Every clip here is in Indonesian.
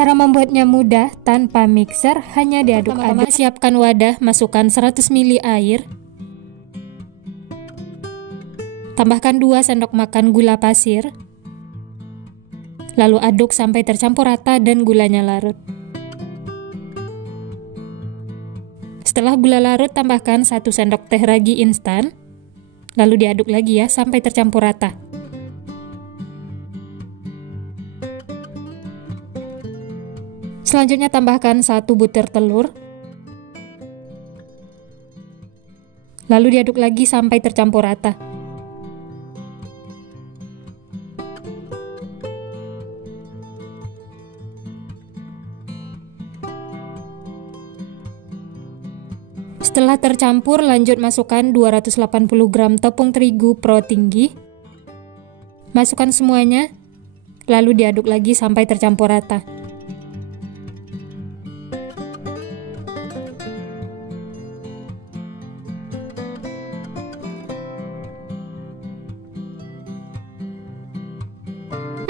Cara membuatnya mudah tanpa mixer, hanya diaduk-aduk. Siapkan wadah, masukkan 100 ml air. Tambahkan 2 sendok makan gula pasir. Lalu aduk sampai tercampur rata dan gulanya larut. Setelah gula larut, tambahkan 1 sendok teh ragi instan. Lalu diaduk lagi ya sampai tercampur rata. Selanjutnya tambahkan 1 butir telur. Lalu diaduk lagi sampai tercampur rata. Setelah tercampur, lanjut masukkan 280 gram tepung terigu pro tinggi. Masukkan semuanya, lalu diaduk lagi sampai tercampur rata.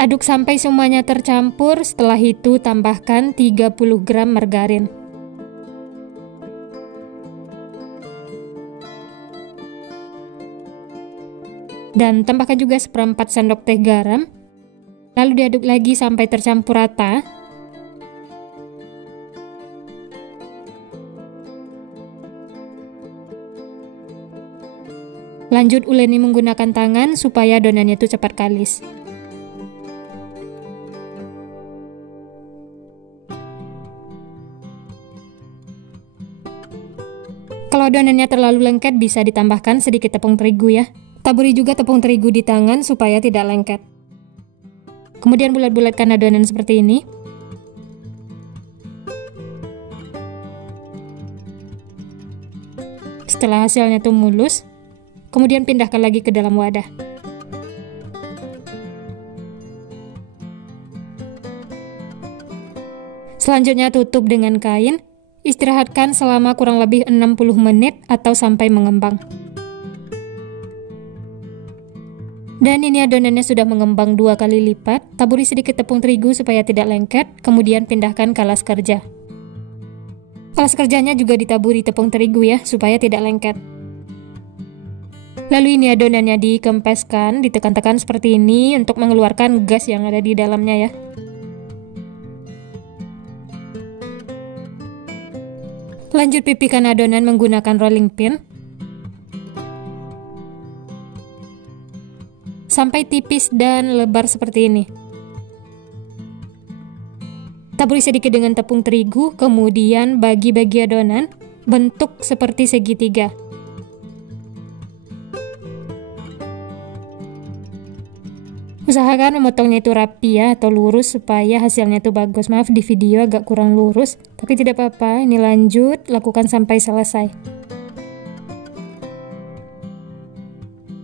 Aduk sampai semuanya tercampur, setelah itu tambahkan 30 gram margarin. Dan tambahkan juga 1/4 sendok teh garam. Lalu diaduk lagi sampai tercampur rata. Lanjut uleni menggunakan tangan supaya adonannya itu cepat kalis. Kalau adonannya terlalu lengket, bisa ditambahkan sedikit tepung terigu ya. Taburi juga tepung terigu di tangan supaya tidak lengket. Kemudian bulat-bulatkan adonan seperti ini. Setelah hasilnya tuh mulus, kemudian pindahkan lagi ke dalam wadah. Selanjutnya tutup dengan kain. Istirahatkan selama kurang lebih 60 menit atau sampai mengembang. Dan ini adonannya sudah mengembang 2 kali lipat. Taburi sedikit tepung terigu supaya tidak lengket, kemudian pindahkan ke alas kerja. Alas kerjanya juga ditaburi tepung terigu ya, supaya tidak lengket. Lalu ini adonannya dikempeskan, ditekan-tekan seperti ini untuk mengeluarkan gas yang ada di dalamnya ya. Lanjut pipihkan adonan menggunakan rolling pin sampai tipis dan lebar seperti ini. Taburi sedikit dengan tepung terigu, kemudian bagi-bagi adonan bentuk seperti segitiga. Usahakan memotongnya itu rapi ya, atau lurus supaya hasilnya itu bagus. Maaf di video agak kurang lurus, tapi tidak apa-apa, ini lanjut, lakukan sampai selesai.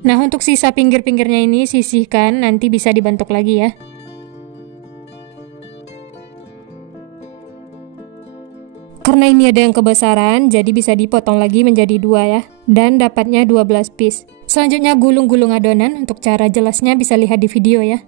Nah, untuk sisa pinggir-pinggirnya ini sisihkan, nanti bisa dibentuk lagi ya. Karena ini ada yang kebesaran, jadi bisa dipotong lagi menjadi 2 ya. Dan dapatnya 12 piece. Selanjutnya gulung-gulung adonan, untuk cara jelasnya bisa lihat di video ya.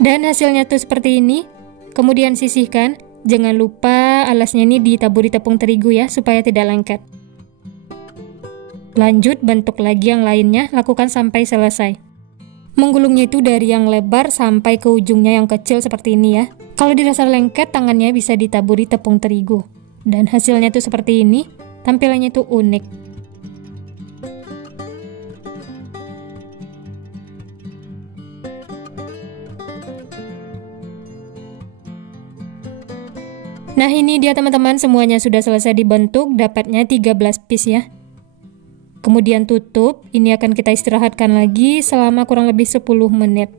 Dan hasilnya tuh seperti ini. Kemudian sisihkan, jangan lupa alasnya ini ditaburi tepung terigu ya, supaya tidak lengket. Lanjut bentuk lagi yang lainnya, lakukan sampai selesai. Menggulungnya itu dari yang lebar sampai ke ujungnya yang kecil seperti ini ya. Kalau dirasa lengket, tangannya bisa ditaburi tepung terigu. Dan hasilnya tuh seperti ini, tampilannya tuh unik. Nah ini dia teman-teman, semuanya sudah selesai dibentuk, dapatnya 13 piece ya. Kemudian tutup, ini akan kita istirahatkan lagi selama kurang lebih 10 menit.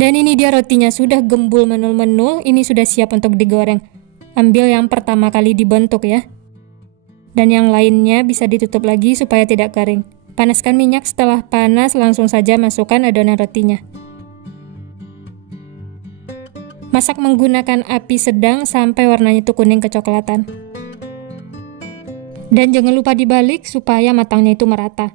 Dan ini dia rotinya sudah gembul menul-menul, ini sudah siap untuk digoreng. Ambil yang pertama kali dibentuk ya. Dan yang lainnya bisa ditutup lagi supaya tidak garing. Panaskan minyak, setelah panas langsung saja masukkan adonan rotinya. Masak menggunakan api sedang sampai warnanya itu kuning kecoklatan. Dan jangan lupa dibalik supaya matangnya itu merata.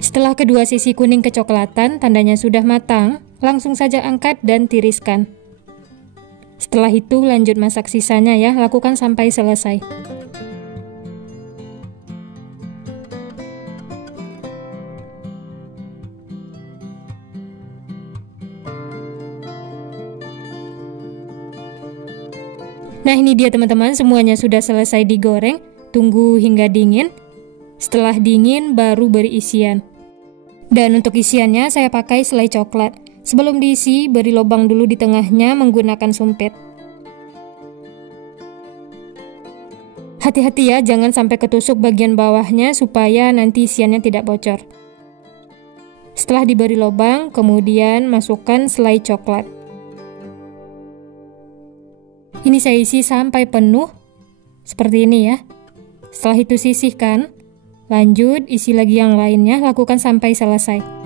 Setelah kedua sisi kuning kecoklatan, tandanya sudah matang, langsung saja angkat dan tiriskan. Setelah itu lanjut masak sisanya ya, lakukan sampai selesai. Nah ini dia teman-teman, semuanya sudah selesai digoreng, tunggu hingga dingin. Setelah dingin baru beri isian. Dan untuk isiannya saya pakai selai coklat. Sebelum diisi, beri lubang dulu di tengahnya menggunakan sumpit. Hati-hati ya, jangan sampai ketusuk bagian bawahnya supaya nanti isiannya tidak bocor. Setelah diberi lubang, kemudian masukkan selai coklat. Ini saya isi sampai penuh, seperti ini ya. Setelah itu sisihkan. Lanjut, isi lagi yang lainnya, lakukan sampai selesai.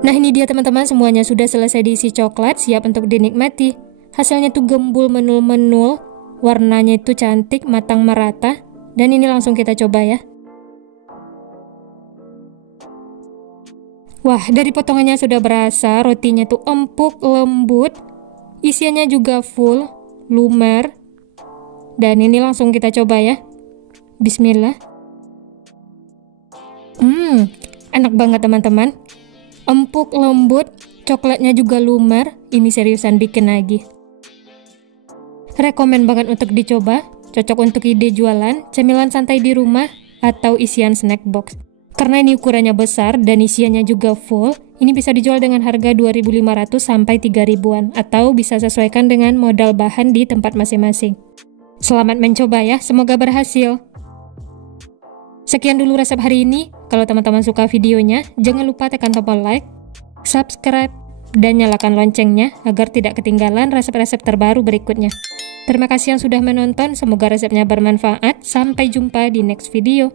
Nah ini dia teman-teman, semuanya sudah selesai diisi coklat, siap untuk dinikmati. Hasilnya tuh gembul menul-menul, warnanya itu cantik, matang merata. Dan ini langsung kita coba ya. Wah, dari potongannya sudah berasa, rotinya tuh empuk, lembut. Isiannya juga full, lumer. Dan ini langsung kita coba ya. Bismillah. Enak banget teman-teman. Empuk, lembut, coklatnya juga lumer. Ini seriusan bikin lagi. Rekomen banget untuk dicoba. Cocok untuk ide jualan, cemilan santai di rumah, atau isian snack box. Karena ini ukurannya besar dan isiannya juga full, ini bisa dijual dengan harga 2.500 sampai 3.000-an, atau bisa sesuaikan dengan modal bahan di tempat masing-masing. Selamat mencoba ya, semoga berhasil. Sekian dulu resep hari ini. Kalau teman-teman suka videonya, jangan lupa tekan tombol like, subscribe, dan nyalakan loncengnya agar tidak ketinggalan resep-resep terbaru berikutnya. Terima kasih yang sudah menonton, semoga resepnya bermanfaat. Sampai jumpa di next video.